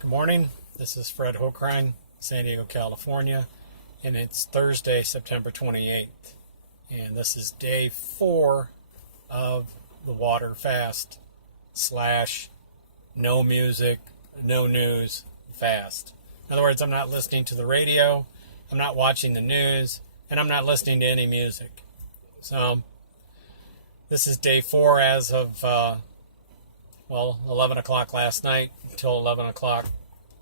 Good morning. This is Fred Hochrein, San Diego, California, and it's Thursday, September 28th. And this is day 4 of the water fast slash no music, no news fast. In other words, I'm not listening to the radio, I'm not watching the news, and I'm not listening to any music. So this is day 4 as of 11 o'clock last night until 11 o'clock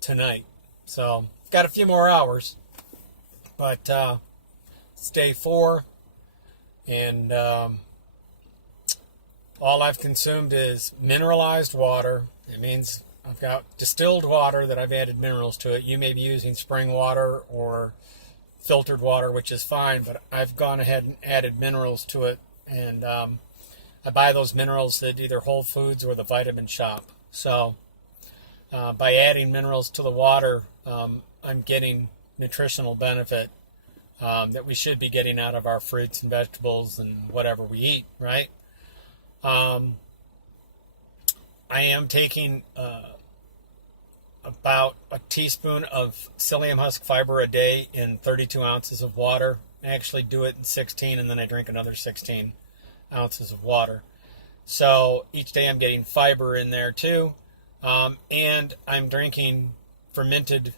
tonight. So, got a few more hours, but it's day 4, and all I've consumed is mineralized water. It means I've got distilled water that I've added minerals to it. You may be using spring water or filtered water, which is fine, but I've gone ahead and added minerals to it, and I buy those minerals at either Whole Foods or the Vitamin Shop. So by adding minerals to the water, I'm getting nutritional benefit that we should be getting out of our fruits and vegetables and whatever we eat, right? I am taking about a teaspoon of psyllium husk fiber a day in 32 ounces of water. I actually do it in 16, and then I drink another 16 ounces of water. So each day I'm getting fiber in there too, and I'm drinking fermented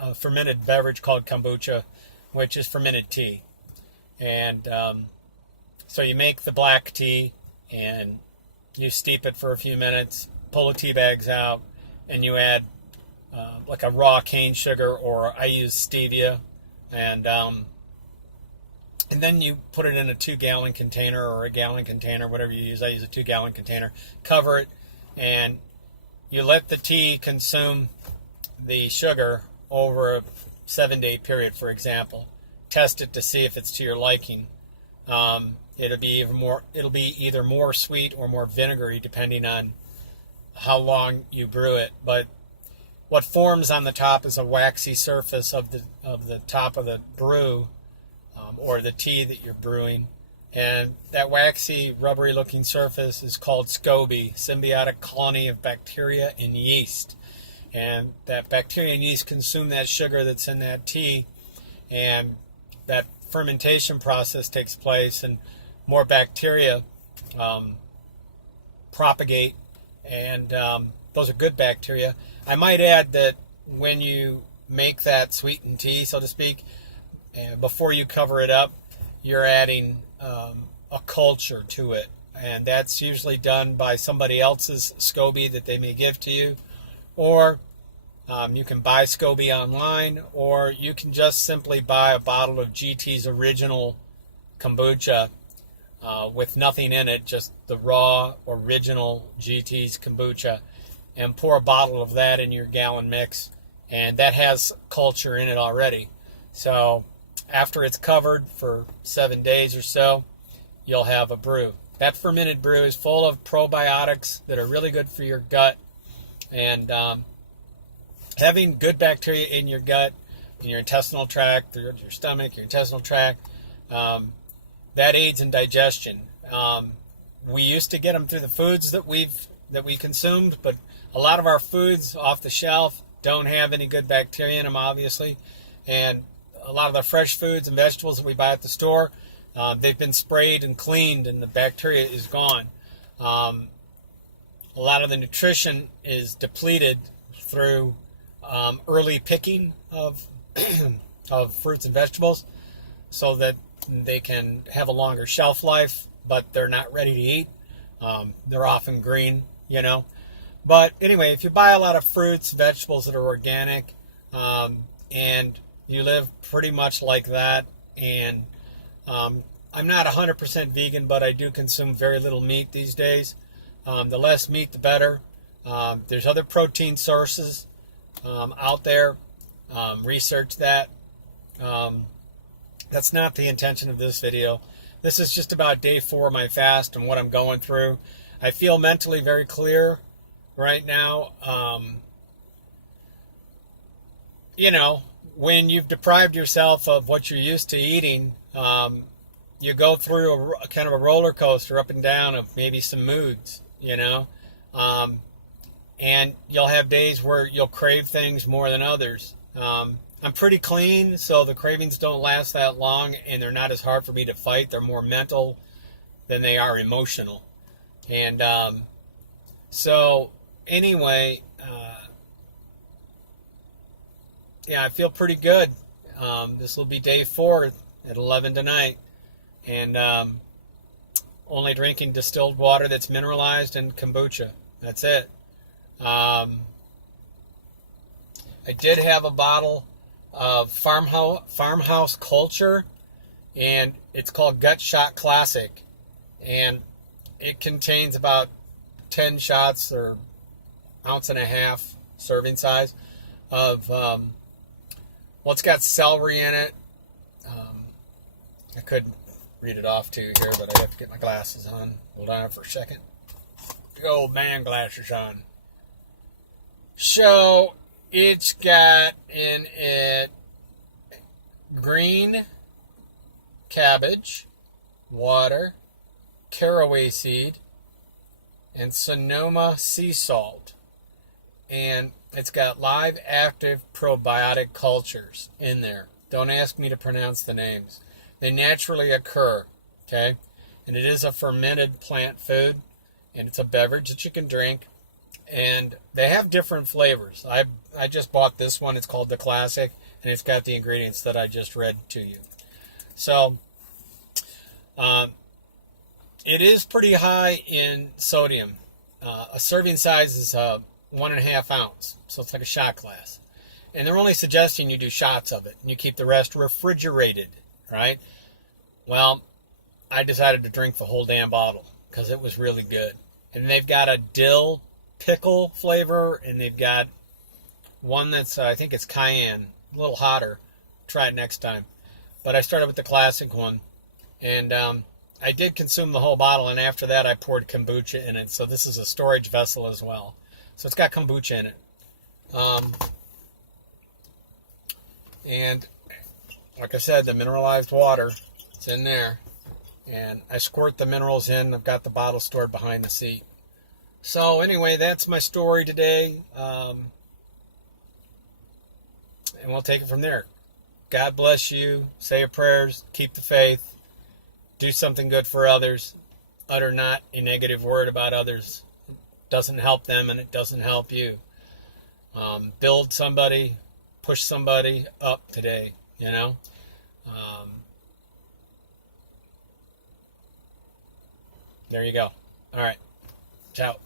a fermented beverage called kombucha, which is fermented tea. And so you make the black tea and you steep it for a few minutes, pull the tea bags out, and you add like a raw cane sugar, or I use stevia, and then you put it in a 2-gallon container or a gallon container, whatever you use. I use a 2-gallon container. Cover it, and you let the tea consume the sugar over a 7-day period, for example. Test it to see if it's to your liking. It'll be either more sweet or more vinegary, depending on how long you brew it. But what forms on the top is a waxy surface of the top of the brew, or the tea that you're brewing, and that waxy, rubbery-looking surface is called SCOBY, symbiotic colony of bacteria and yeast. And that bacteria and yeast consume that sugar that's in that tea, and that fermentation process takes place, and more bacteria propagate, and those are good bacteria. I might add that when you make that sweetened tea, so to speak, before you cover it up, you're adding a culture to it, and that's usually done by somebody else's SCOBY that they may give to you, or you can buy SCOBY online, or you can just simply buy a bottle of GT's original kombucha with nothing in it, just the raw original GT's kombucha, and pour a bottle of that in your gallon mix, and that has culture in it already. So after it's covered for 7 days or so, you'll have a brew. That fermented brew is full of probiotics that are really good for your gut, and having good bacteria in your gut, in your intestinal tract, your stomach, your intestinal tract, that aids in digestion. We used to get them through the foods that we consumed, but a lot of our foods off the shelf don't have any good bacteria in them, obviously, and a lot of the fresh foods and vegetables that we buy at the store, they've been sprayed and cleaned, and the bacteria is gone. A lot of the nutrition is depleted through early picking of of fruits and vegetables, so that they can have a longer shelf life, but they're not ready to eat. They're often green, But anyway, if you buy a lot of fruits, vegetables that are organic, and you live pretty much like that, and I'm not 100% vegan, but I do consume very little meat these days. The less meat, the better. There's other protein sources out there. Research that. That's not the intention of this video. This is just about day 4 of my fast and what I'm going through. I feel mentally very clear right now. When you've deprived yourself of what you're used to eating, you go through a kind of a roller coaster up and down of maybe some moods, and you'll have days where you'll crave things more than others. I'm pretty clean, so the cravings don't last that long, and they're not as hard for me to fight. They're more mental than they are emotional. And so, anyway, yeah, I feel pretty good. This will be day 4 at 11 tonight, and only drinking distilled water that's mineralized and kombucha. That's it. I did have a bottle of farmhouse culture, and it's called Gut Shot Classic, and it contains about 10 shots or ounce and a half serving size of well, it's got celery in it. I could read it off to you here, but I have to get my glasses on. Hold on for a second. Big old man glasses on. So it's got in it green cabbage, water, caraway seed, and Sonoma sea salt. And it's got live active probiotic cultures in there. Don't ask me to pronounce the names. They naturally occur, okay? And it is a fermented plant food, and it's a beverage that you can drink. And they have different flavors. I just bought this one. It's called the Classic, and it's got the ingredients that I just read to you. So, it is pretty high in sodium. A serving size is 1.5 ounce, so it's like a shot glass. And they're only suggesting you do shots of it, and you keep the rest refrigerated, right? Well, I decided to drink the whole damn bottle because it was really good. And they've got a dill pickle flavor, and they've got one that's, I think it's cayenne, a little hotter. Try it next time. But I started with the classic one, and I did consume the whole bottle, and after that I poured kombucha in it. So this is a storage vessel as well. So it's got kombucha in it. And like I said, the mineralized water, it's in there. And I squirt the minerals in. I've got the bottle stored behind the seat. So anyway, that's my story today. And we'll take it from there. God bless you. Say your prayers. Keep the faith. Do something good for others. Utter not a negative word about others. It doesn't help them, and it doesn't help you. Build somebody. Push somebody up today, you know. There you go. All right. Ciao.